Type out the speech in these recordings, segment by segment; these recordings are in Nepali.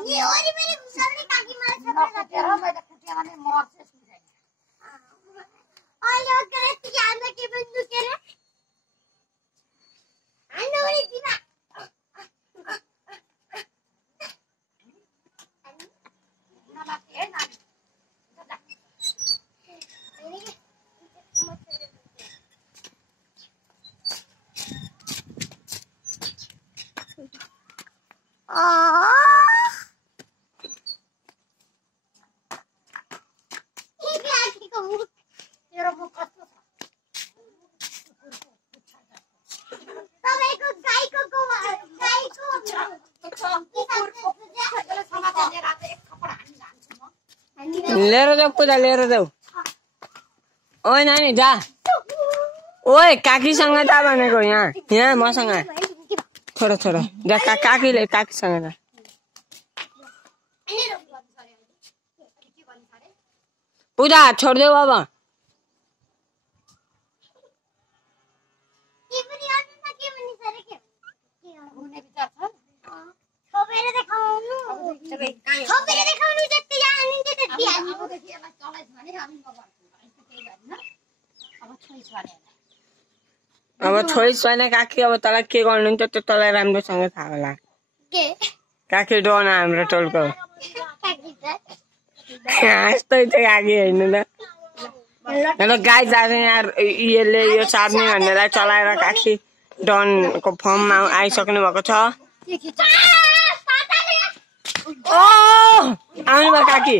नि ओरी मेरी घुसाउने काकी मलाई सबै गतेर मैले कुटिया भने मर्छ सुझाइ अहिले करे कि आमा के बन्नु के रे आन्दा ओरी दिना नमाते है ना लेर जाऊ पूजा लेर जाऊ ओए नानी जा ओए काकीसँग जा भनेको यहाँ मसँग छोरा छोरा जा काकीले काकीसँग जा पूजा छोडिदेऊ अब अब छोइस भने काकी अब तँलाई के गर्नुहुन्छ त्यो तँलाई राम्रोसँग थाहा होला काकी डोन हाम्रो टोलको यस्तै चाहिँ काकी हेर्नु त हेलो गाई जाने यार यसले यो सार्ने भन्नेलाई चलाएर काकी डनको फर्ममा आइसक्नु भएको छ ओ आउनु भयो काकी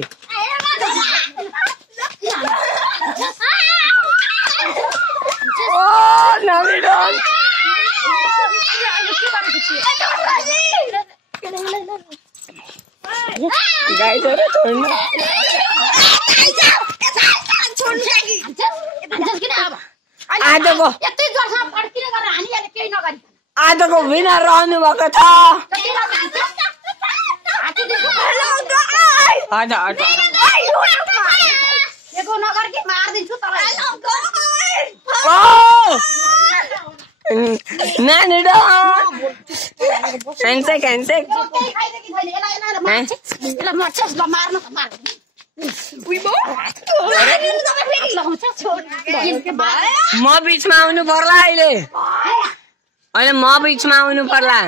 ओ नानी डन गाई छोरा छोड्नु आजको विनर रहनु भएको छ नानी ह्यान्डसेक ह्यान्डसेक म बिचमा आउनु पर्ला अहिले अहिले म बिचमा आउनु पर्ला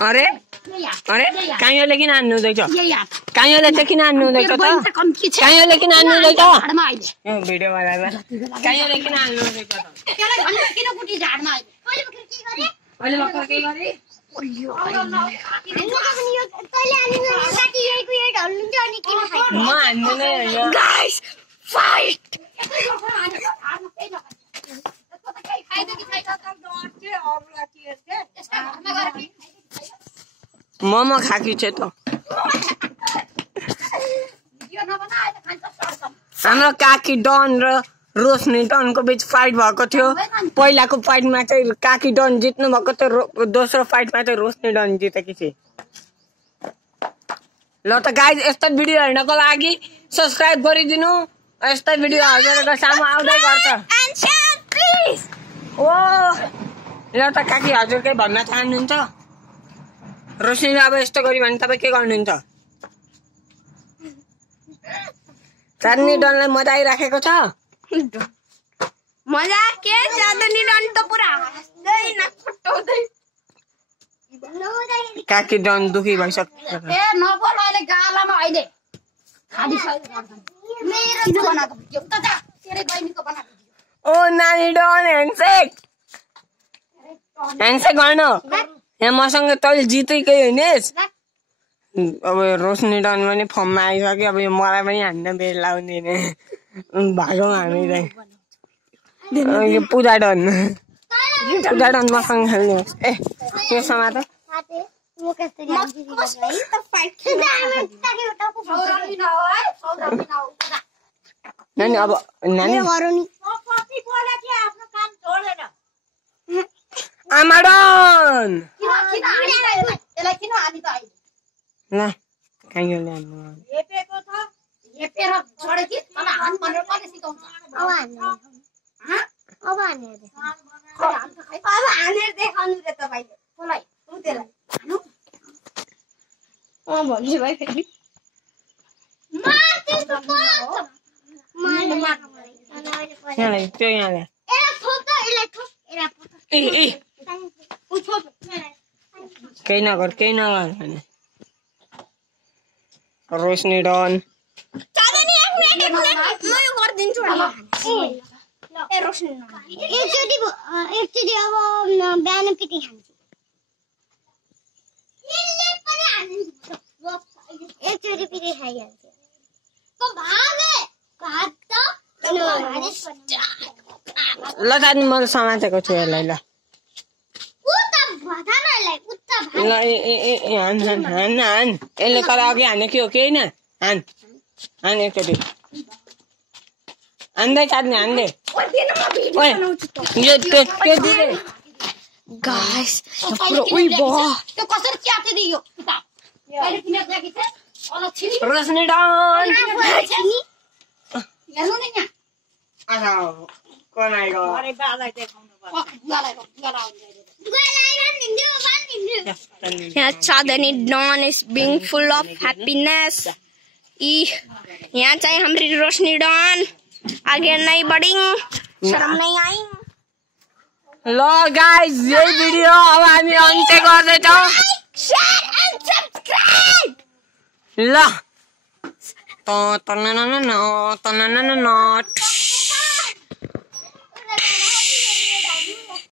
अरे अरे काइयोले किन हान्नु हुँदैछ काइयोले चाहिँ किन हान्नु हुँदैछ त काइयोले किन हान्नु हुँदैछ भिडियो बनाएर काइयोले किन हान्नु हुँदैछ म हान्दैन गाइस फाइट मोमो खाकी छ त हाम्रो काकी डन र रोशनी डनको बीच फाइट भएको थियो पहिलाको फाइटमा चाहिँ काकी डन जित्नु भएको थियो दोस्रो फाइटमा चाहिँ रोशनी डन जितेकी थिए ल त गाइज यस्तो भिडियो हेर्नको लागि सब्स्क्राइब गरिदिनु यस्तो भिडियो हजुरको सामु आउँदै गर्छ ओ ल त काकी हजुरकै भन्न चाहनुहुन्छ रोशनीले अब यस्तो गऱ्यो भने तपाईँ के गर्नुहुन्छ चाँदनी डनलाई मजा आइराखेको छ मजा के चाँदनी डन त पुरा काकी डन दुखी भइसक्यो ए नबोल अहिले गालामा अहिले खाली मेरो बनाएको भिडियो त जा तेरै बहिनीको बनाएको ओ नानी डन ह्यान्डसेक गर्नु यहाँ मसँग तैँले जितेकै होइनेस् अब रोशनी डन पनि फर्ममा आइसक्यो अब यो मलाई पनि हान्न बेर लाउँदैन भागौँ हामी चाहिँ यो पूजा डन मसँग खेल्नुहोस् ए यो समात नानी अब नानी आमाडन ल काइयोले हान्नु भन्छु भाइ फेरि यहाँलाई त्यो यहाँलाई केही नगर भने रोशनी डन एकचोटि अब बिहान पिटी खान्छु एकचोटि पिटी खाइहाल्छु ल जानु मैले समातेको छु यसलाई ल ल हान यसले तर अघि हाने के हो केही न हान एकचोटि हान्दै काट्ने हान्दै यो त्यो दिँदै गाइस त्यो कसरी च्यातिदियो रोशनी डन हेर्नु नि यहाँ Chadani dawn is being full of happiness. यहाँ चाहिँ हाम्रो रोशनी डन आगे नहीं बढिङ शरम नहीं आई ल गाइस यही भिडियो अब हामी अन्त्य गर्दैछौँ ल